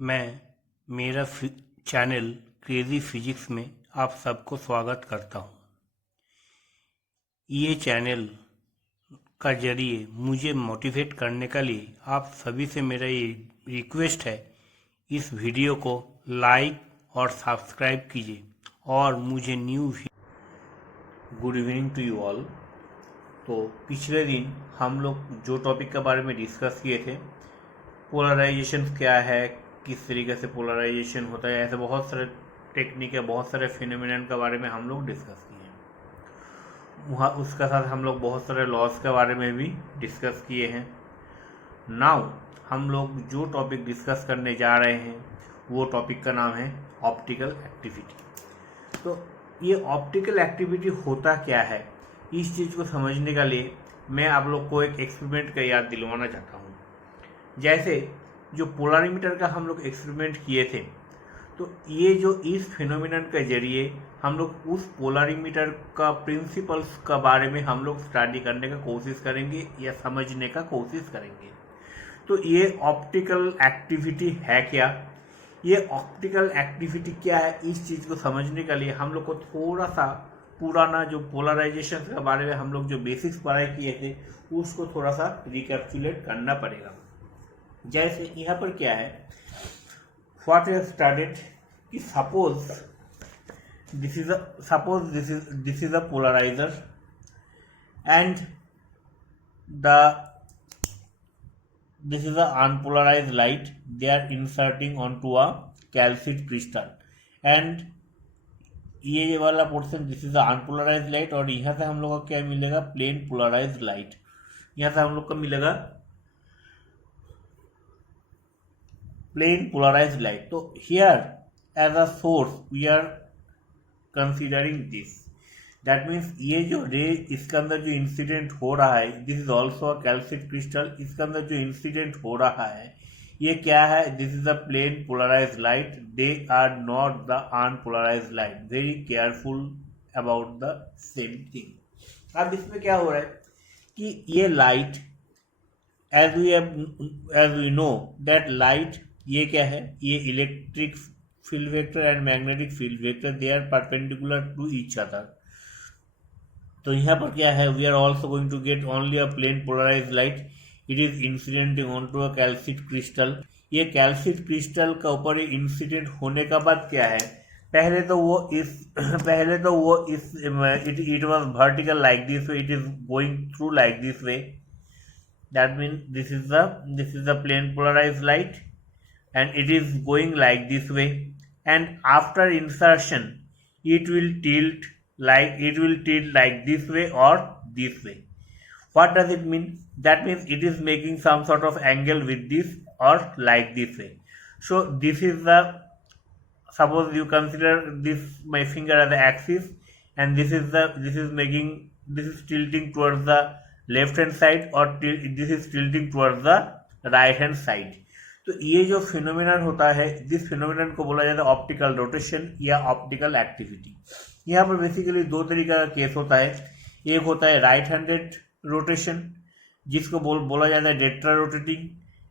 मैं मेरा channel crazy physics में आप सबको स्वागत करता हूँ। ये चैनल का जरिए मुझे मोटिवेट करने के लिए आप सभी से मेरा ये रिक्वेस्ट है, इस वीडियो को लाइक और सब्सक्राइब कीजिए और मुझे good evening to you all. तो पिछले दिन हम लोग जो टॉपिक के बारे में डिस्कस किए थे, पोलराइजेशन क्या है, किस तरीके से पोलराइजेशन होता है, ऐसे बहुत सारे टेक्निक है, बहुत सारे फिनोमिनन के बारे में हम लोग डिस्कस किए हैं। वहाँ उसके साथ हम लोग बहुत सारे लॉस के बारे में भी डिस्कस किए हैं। नाउ हम लोग जो टॉपिक डिस्कस करने जा रहे हैं वो टॉपिक का नाम है ऑप्टिकल एक्टिविटी। तो ये ऑप्टिकल एक्टिविटी होता क्या है, इस चीज़ को समझने के लिए मैं आप लोग को एक एक्सपेरिमेंट का याद दिलवाना चाहता हूँ। जैसे जो पोलरीमीटर का हम लोग एक्सपेरिमेंट किए थे, तो ये जो इस फिनोमिनन के जरिए हम लोग उस पोलरीमीटर का प्रिंसिपल्स का बारे में हम लोग स्टडी करने का कोशिश करेंगे या समझने का कोशिश करेंगे। तो ये ऑप्टिकल एक्टिविटी है क्या, ये ऑप्टिकल एक्टिविटी क्या है, इस चीज़ को समझने के लिए हम लोग को थोड़ा सा पुराना जो पोलराइजेशन के बारे में हम लोग जो बेसिक्स पढ़ाई किए थे उसको थोड़ा सा रिकैप्चुलेट करना पड़ेगा। जैसे यहाँ पर क्या है, व्हाट हैव स्टार्टेड कि suppose this is a polariser and this is a unpolarized light they are inserting onto a calcite crystal and ये वाला portion this is unpolarised light और यहाँ से हम लोग का क्या मिलेगा, प्लेन पोलराइज्ड लाइट। यहाँ से हम लोग का मिलेगा प्लेन पोलराइज्ड लाइट। तो here as a source we are considering this, that means ये जो रे इसके अंदर जो इंसिडेंट हो रहा है, this is also a calcite crystal, इसके अंदर जो इंसिडेंट हो रहा है ये क्या है, this is a plane polarised light, they are not the unpolarised light, very careful about the same thing. अब इसमें क्या हो रहा है कि ये light as we know that light ये क्या है, ये electric field vector and magnetic field vector they are perpendicular to each other. तो यहाँ पर क्या है, we are also going to get only a plane polarised light, it is incidenting on to a calcite crystal. ये calcite crystal का ऊपर incident होने का बाद क्या है, पहले तो वो इस it was vertical like this way, it is going through like this way, that mean this is the plane polarised light and it is going like this way, and after insertion it will tilt like this way or this way. What does it mean? That means it is making some sort of angle with this or like this way. So this is the, suppose you consider this my finger as the axis and this is tilting towards the left hand side or this is tilting towards the right hand side. तो ये जो phenomenon होता है, जिस phenomenon को बोला जाता है ऑप्टिकल रोटेशन या ऑप्टिकल एक्टिविटी। यहाँ पर बेसिकली दो तरीके का केस होता है, एक होता है राइट हैंडेड रोटेशन जिसको बोला जाता है डेट्रा रोटेटिंग,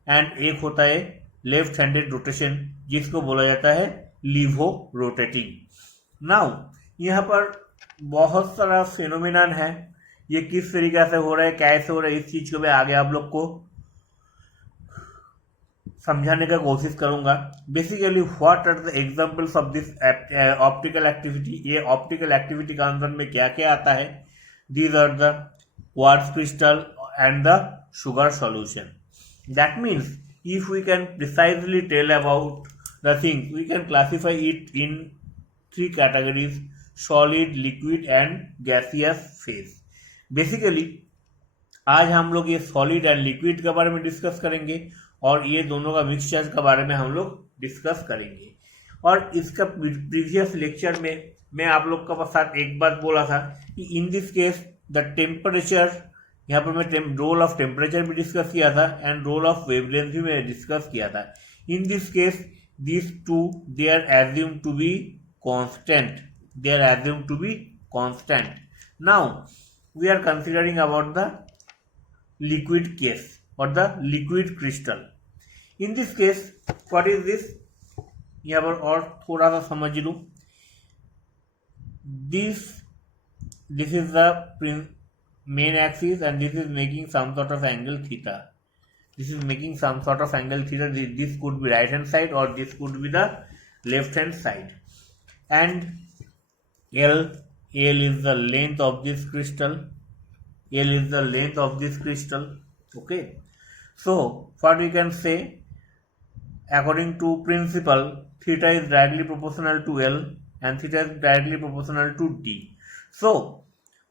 एंड एक होता है लेफ्ट हैंडेड रोटेशन जिसको बोला जाता है लीवो रोटेटिंग। नाउ यहाँ पर बहुत सारा फिनोमिनन है, ये किस तरीके से हो रहा है, कैसे हो रहा है, इस चीज को मैं आगे आप लोग को समझाने का कोशिश करूंगा। Basically what are the examples of this optical activity, ये ऑप्टिकल एक्टिविटी का अंदर में क्या क्या आता है, these are the quartz crystal and the sugar solution. That means if we can precisely tell about the thing, we can classify it in 3 categories, solid, liquid and gaseous phase. Basically आज हम लोग ये solid and liquid के बारे में discuss करेंगे और ये दोनों का मिक्सचर के बारे में हम लोग डिस्कस करेंगे। और इसका प्रीवियस लेक्चर में मैं आप लोग का साथ एक बात बोला था कि इन दिस केस द टेम्परेचर, यहाँ पर मैं रोल ऑफ टेम्परेचर भी डिस्कस किया था एंड रोल ऑफ वेवलेंथ भी मैं डिस्कस किया था। In this case this two they are assume to be constant. Now we are considering about the liquid case और the liquid crystal. In this case what is this, यहाँ पर और थोड़ा सा समझ लूँ, this is the main axis and this is making some sort of angle theta. This is making some sort of angle theta. This could be right hand side or this could be the left hand side. And L is the length of this crystal. L is the length of this crystal. Okay. So what we can say, according to principle, theta is directly proportional to L and theta is directly proportional to D. So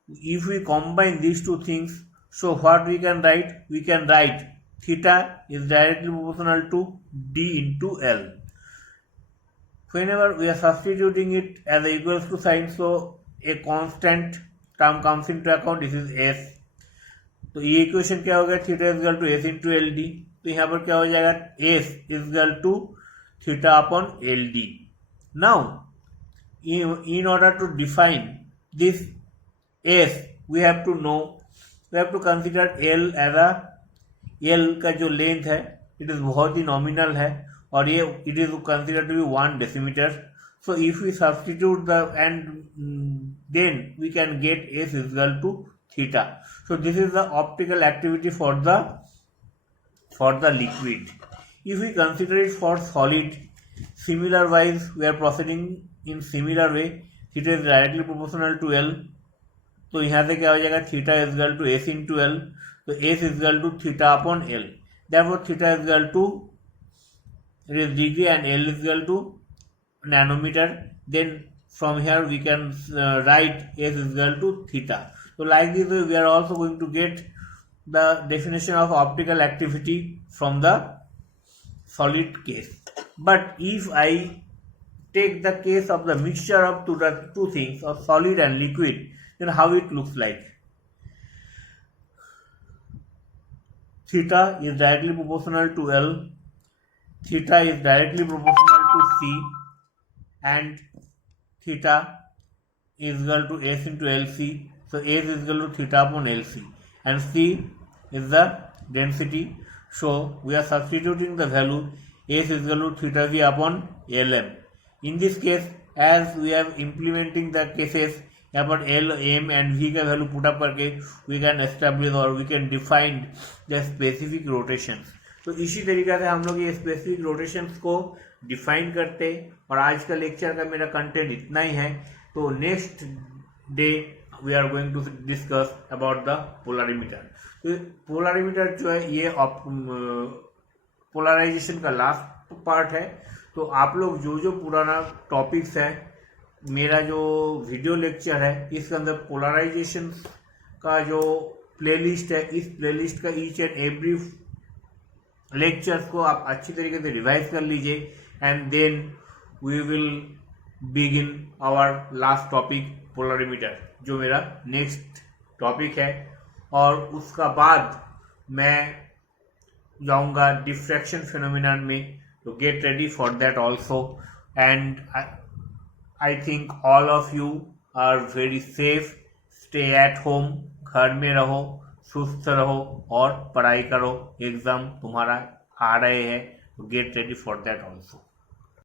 if we combine these two things, so what we can write? We can write theta is directly proportional to D into L. Whenever we are substituting it as a equals to sign, so a constant term comes into account. This is S. तो ये equation क्या हो गया, theta is equal to S into L D. तो यहाँ पर क्या हो जाएगा, S is equal to theta upon L D. Now in order to define this S, we have to know, we have to consider L as a, L का जो length है it is बहुत ही नॉमिनल है और ये it is consider to be 1 decimeter. So if we substitute the and then we can get S is equal to theta. So this is the optical activity for the liquid. If we consider it for solid, similar wise we are proceeding in similar way. Theta is directly proportional to L. तो यहाँ से क्या हो जाएगा, theta is equal to S into L. तो S is equal to theta upon L. Therefore theta is equal to it is degree and L is equal to nanometre. Then from here we can write S is equal to theta. So like this we are also going to get the definition of optical activity from the solid case. But if I take the case of the mixture of two things of solid and liquid, then how it looks like. Theta is directly proportional to L, theta is directly proportional to C, and theta is equal to S into LC. So S is equal to theta upon LC and C is the density. So we are substituting the value S is equal to theta V upon LM. In this case, as we are implementing the cases, यहाँ पर L, M and V का value put up करके we can establish और we can define the specific rotations. तो इसी तरीके से हम लोग ये स्पेसिफिक रोटेशंस को डिफाइन करते. और आज का लेक्चर का मेरा कंटेंट इतना ही है. तो next day we are going to discuss about the polarimeter. तो पोलरिमीटर जो है ये पोलराइजेशन का लास्ट पार्ट है. तो आप लोग जो जो पुराना टॉपिक्स है, मेरा जो वीडियो लेक्चर है इसके अंदर पोलराइजेशन का जो प्लेलिस्ट है, इस प्लेलिस्ट का ईच एंड एवरी लेक्चर्स को आप अच्छी तरीके से रिवाइज कर लीजिए. And then we will begin our last topic polarimeter, जो मेरा नेक्स्ट टॉपिक है. और उसका बाद मैं जाऊंगा डिफ्रैक्शन फिनोमिनन में. तो get ready for that also. And I think all of you are very safe. Stay at home, घर में रहो, सुस्त रहो और पढ़ाई करो. एग्जाम तुम्हारा आ रहे हैं, तो get ready for that also.